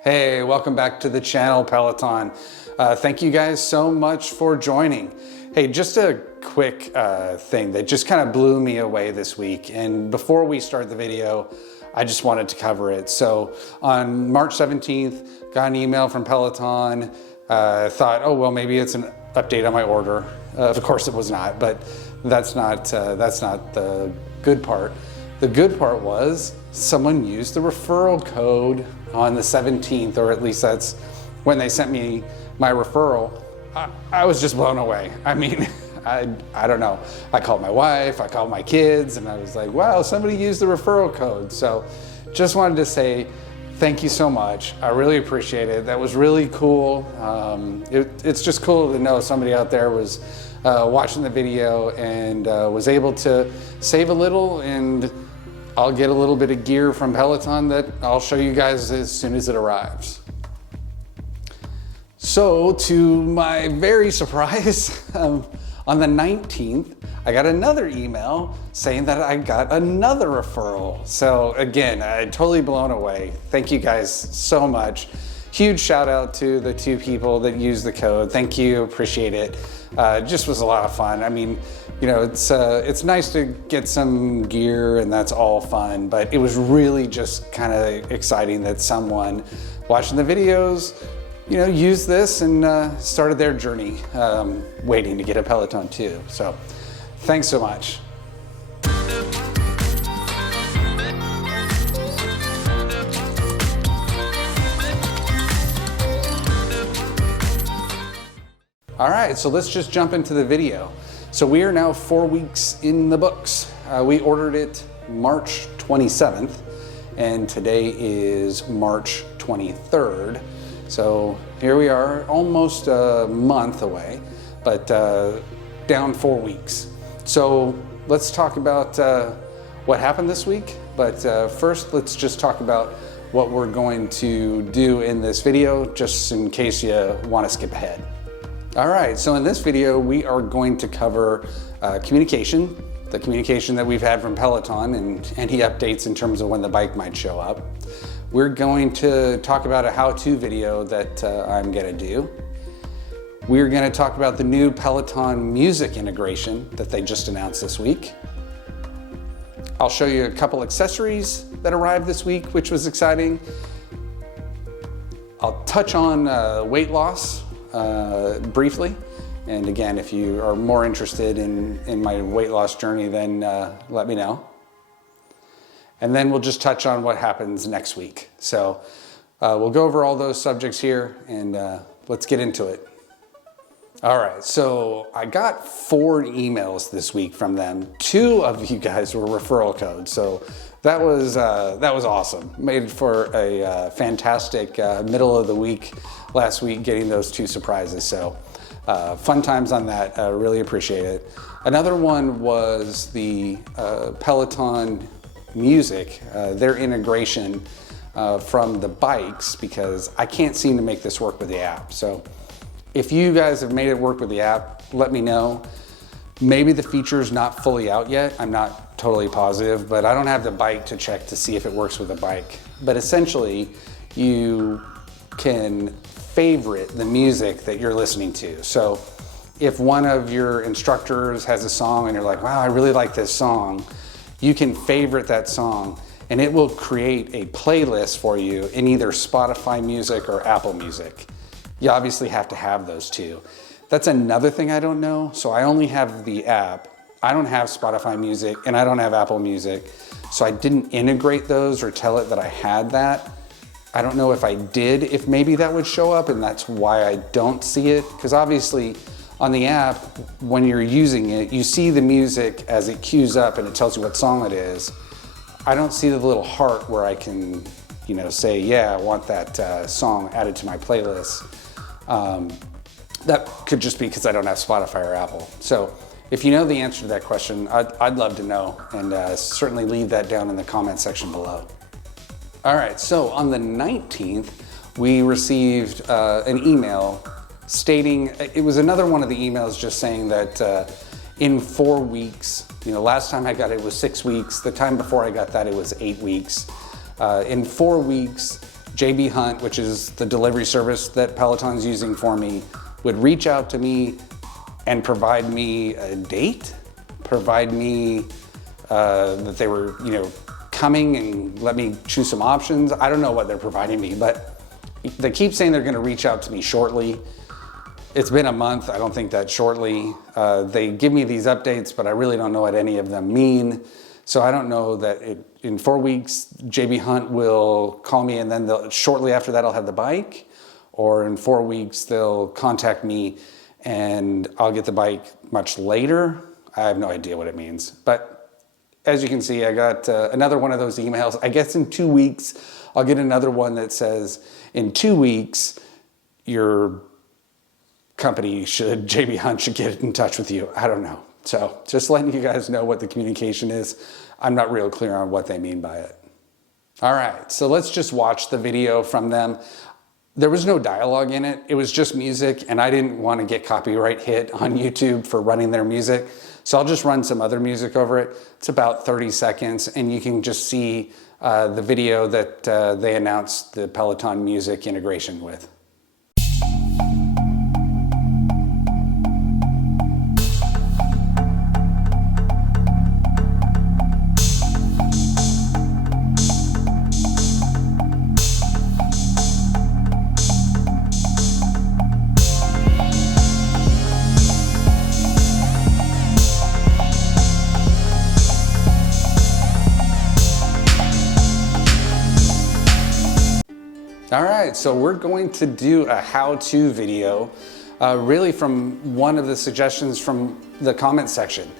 Hey, welcome back to the channel, Peloton. Thank you guys so much for joining. Hey, just a quick thing that just kind of blew me away this week. And before we start the video, I just wanted to cover it. So on March 17th, got an email from Peloton. Thought, oh, well, maybe it's an update on my order. Of course it was not, but that's not the good part. The good part was someone used the referral code on the 17th, or at least that's when they sent me my referral. I was just blown away. I mean, I don't know. I called my wife, I called my kids, and I was like, wow, somebody used the referral code. So just wanted to say thank you so much. I really appreciate it. That was really cool. It's just cool to know somebody out there was watching the video and was able to save a little, and I'll get a little bit of gear from Peloton that I'll show you guys as soon as it arrives. So to my very surprise, on the 19th, I got another email saying that I got another referral. So again, I'm totally blown away. Thank you guys so much. Huge shout out to the two people that used the code. Thank you, appreciate it. It just was a lot of fun. I mean, you know, it's nice to get some gear and that's all fun, but it was really just kind of exciting that someone watching the videos, you know, used this and started their journey waiting to get a Peloton too. So thanks so much. All right, so let's just jump into the video. So we are now 4 weeks in the books. We ordered it March 27th, and today is March 23rd. So here we are, almost a month away, but down 4 weeks. So let's talk about what happened this week. But first, let's just talk about what we're going to do in this video, just in case you want to skip ahead. All right, so in this video, we are going to cover communication, the communication that we've had from Peloton and any updates in terms of when the bike might show up. We're going to talk about a how-to video that I'm gonna do. We're gonna talk about the new Peloton music integration that they just announced this week. I'll show you a couple accessories that arrived this week, which was exciting. I'll touch on weight loss briefly. And again, if you are more interested in my weight loss journey, then let me know. And then we'll just touch on what happens next week. So we'll go over all those subjects here and let's get into it. All right, so I got 4 emails this week from them. 2 of you guys were referral codes. So that was awesome. Made for a fantastic middle of the week last week, getting those 2 surprises. So fun times on that, really appreciate it. Another one was the Peloton music, their integration from the bikes, because I can't seem to make this work with the app. So if you guys have made it work with the app, let me know. Maybe the feature's not fully out yet. I'm not totally positive, but I don't have the bike to check to see if it works with the bike. But essentially, you can favorite the music that you're listening to. So if one of your instructors has a song and you're like, wow, I really like this song, you can favorite that song and it will create a playlist for you in either Spotify Music or Apple Music. You obviously have to have those two. That's another thing I don't know. So I only have the app. I don't have Spotify Music and I don't have Apple Music. So I didn't integrate those or tell it that I had that. I don't know if I did, if maybe that would show up, and that's why I don't see it. Because obviously on the app, when you're using it, you see the music as it queues up and it tells you what song it is. I don't see the little heart where I can, you know, say, yeah, I want that song added to my playlist. That could just be because I don't have Spotify or Apple. So if you know the answer to that question, I'd love to know, and certainly leave that down in the comment section below. All right, so on the 19th, we received an email stating, it was another one of the emails just saying that in 4 weeks, you know, last time I got it was 6 weeks. The time before I got that, it was 8 weeks. In 4 weeks, JB Hunt, which is the delivery service that Peloton's using for me, would reach out to me and provide me a date, provide me that they were, coming and let me choose some options. I don't know what they're providing me, but they keep saying they're gonna reach out to me shortly. It's been a month, I don't think that's shortly. They give me these updates, but I really don't know what any of them mean. So I don't know that in 4 weeks, JB Hunt will call me and then shortly after that I'll have the bike, or in 4 weeks they'll contact me and I'll get the bike much later. I have no idea what it means. But as you can see, I got another one of those emails. I guess in 2 weeks, I'll get another one that says, in 2 weeks, your company JB Hunt should get in touch with you. I don't know. So just letting you guys know what the communication is. I'm not real clear on what they mean by it. All right, so let's just watch the video from them. There was no dialogue in it. It was just music, and I didn't want to get copyright hit on YouTube for running their music. So I'll just run some other music over it. It's about 30 seconds, and you can just see the video that they announced the Peloton music integration with. All right, so we're going to do a how-to video, really from one of the suggestions from the comment section.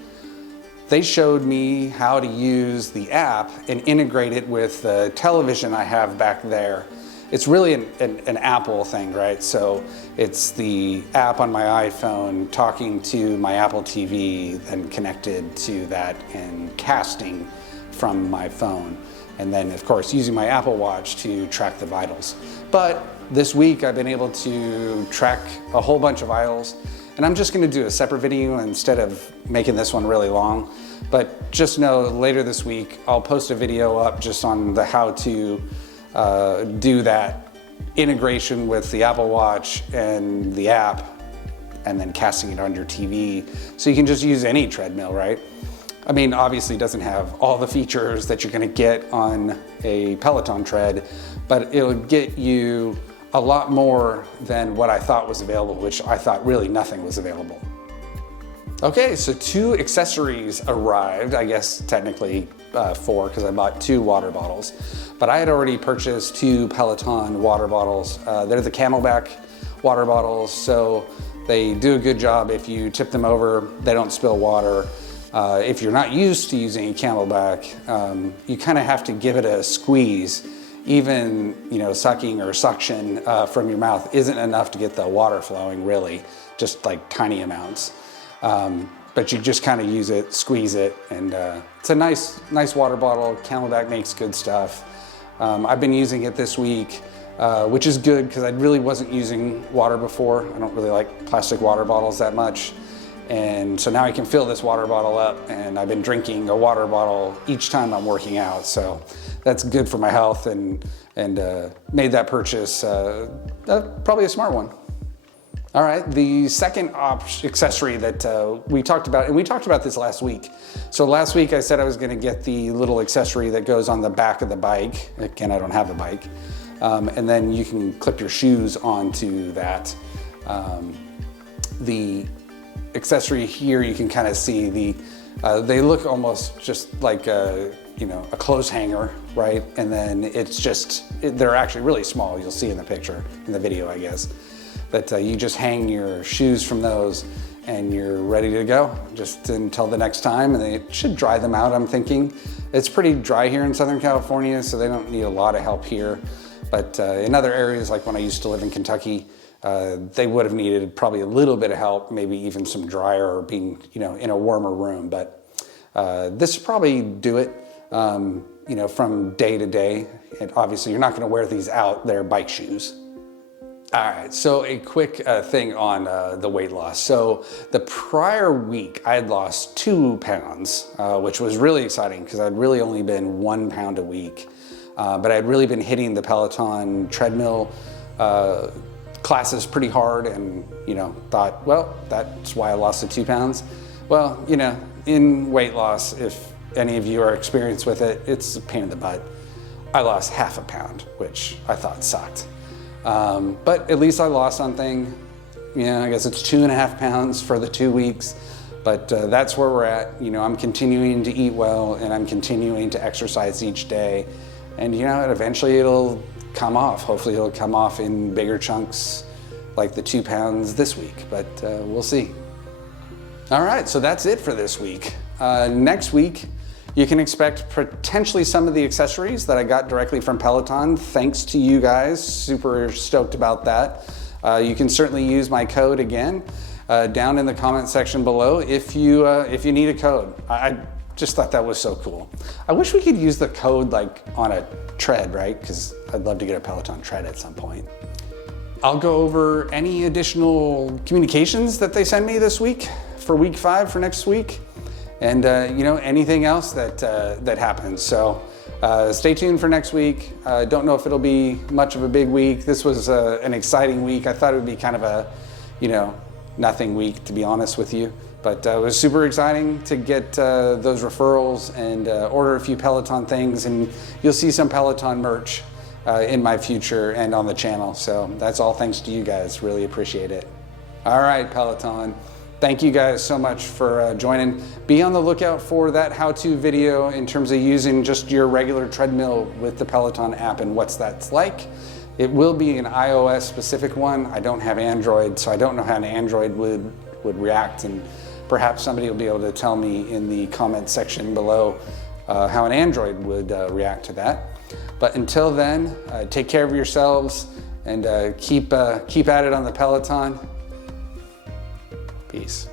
They showed me how to use the app and integrate it with the television I have back there. It's really an Apple thing, right? So it's the app on my iPhone talking to my Apple TV, then connected to that and casting from my phone. And then of course using my Apple Watch to track the vitals. But this week I've been able to track a whole bunch of vitals, and I'm just gonna do a separate video instead of making this one really long. But just know later this week I'll post a video up just on the how to do that integration with the Apple Watch and the app, and then casting it on your TV. So you can just use any treadmill, right? I mean, obviously it doesn't have all the features that you're gonna get on a Peloton tread, but it'll get you a lot more than what I thought was available, which I thought really nothing was available. Okay, so 2 accessories arrived, I guess technically 4, because I bought 2 water bottles. But I had already purchased 2 Peloton water bottles. They're the Camelback water bottles, so they do a good job. If you tip them over, they don't spill water. If you're not used to using a Camelback, you kind of have to give it a squeeze. Even sucking or suction from your mouth isn't enough to get the water flowing, really, just like tiny amounts. But you just kind of use it, squeeze it, and it's a nice water bottle. Camelback makes good stuff. I've been using it this week, which is good because I really wasn't using water before. I don't really like plastic water bottles that much. And so now I can fill this water bottle up, and I've been drinking a water bottle each time I'm working out. So that's good for my health, and made that purchase probably a smart one. All right, the second accessory that we talked about, and we talked about this last week. So last week I said I was gonna get the little accessory that goes on the back of the bike. Again, I don't have a bike. And then you can clip your shoes onto that. The accessory here, you can kind of see they look almost just like a clothes hanger, right? And then they're actually really small. You'll see in the picture, in the video, I guess. But you just hang your shoes from those and you're ready to go just until the next time. And it should dry them out, I'm thinking. It's pretty dry here in Southern California, so they don't need a lot of help here. But in other areas, like when I used to live in Kentucky, they would have needed probably a little bit of help, maybe even some dryer or being in a warmer room. But this would probably do it from day to day. And obviously you're not gonna wear these out, they're bike shoes. All right, so a quick thing on the weight loss. So the prior week I had lost 2 pounds, which was really exciting because I'd really only been 1 pound a week. but I'd really been hitting the Peloton treadmill classes pretty hard, and thought, well, that's why I lost the 2 pounds. Well, in weight loss, if any of you are experienced with it, it's a pain in the butt. I lost half a pound, which I thought sucked. But at least I lost something. I guess it's 2.5 pounds for the 2 weeks, but that's where we're at. I'm continuing to eat well, and I'm continuing to exercise each day. And eventually it'll come off. Hopefully it'll come off in bigger chunks like the 2 pounds this week, but we'll see. All right, so that's it for this week. Next week, you can expect potentially some of the accessories that I got directly from Peloton. Thanks to you guys, super stoked about that. You can certainly use my code again down in the comment section below if you need a code. I just thought that was so cool. I wish we could use the code like on a tread, right? Because I'd love to get a Peloton tread at some point. I'll go over any additional communications that they send me this week for week 5 for next week, and anything else that happens. So stay tuned for next week. Don't know if it'll be much of a big week. This was an exciting week. I thought it would be kind of a nothing week, to be honest with you. But it was super exciting to get those referrals and order a few Peloton things, and you'll see some Peloton merch in my future and on the channel. So that's all thanks to you guys. Really appreciate it. All right, Peloton. Thank you guys so much for joining. Be on the lookout for that how-to video in terms of using just your regular treadmill with the Peloton app and what's that's like. It will be an iOS specific one. I don't have Android, so I don't know how an Android would react, and perhaps somebody will be able to tell me in the comment section below how an Android would react to that. But until then, take care of yourselves and keep at it on the Peloton. Peace.